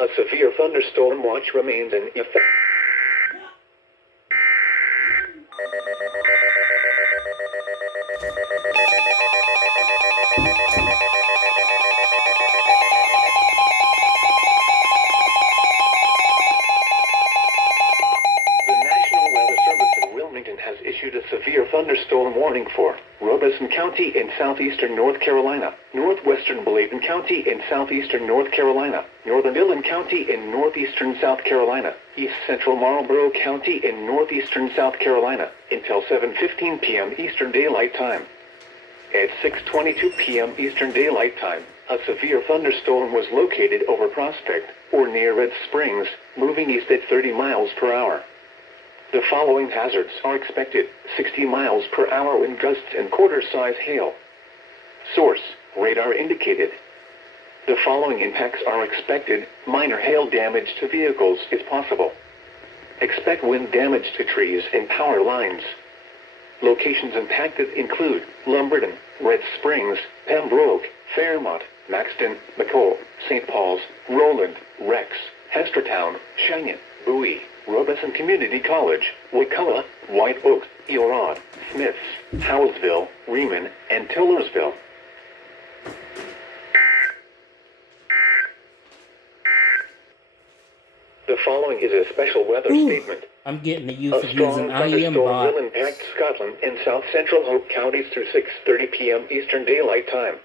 A severe thunderstorm watch remains in effect. Wilmington has issued a severe thunderstorm warning for Robeson County in southeastern North Carolina, northwestern Bladen County in southeastern North Carolina, northern Dillon County in northeastern South Carolina, east central Marlborough County in northeastern South Carolina, until 7:15 p.m. Eastern Daylight Time. At 6:22 p.m. Eastern Daylight Time, a severe thunderstorm was located over Prospect, or near Red Springs, moving east at 30 miles per hour. The following hazards are expected: 60 miles per hour wind gusts and quarter-size hail. Source: radar indicated. The following impacts are expected: minor hail damage to vehicles is possible. Expect wind damage to trees and power lines. Locations impacted include Lumberton, Red Springs, Pembroke, Fairmont, Maxton, McCall, St. Paul's, Roland, Rex, Hestertown, Cheyenne, Bowie, Robeson Community College, Wakulla, White Oak, Elrod, Smiths, Howellsville, Reman, and Tillersville. The following is a special weather statement. I'm getting the use A of strong using IM thunderstorm bot. will impact Scotland and south central Hope counties through 6:30 p.m. Eastern Daylight Time.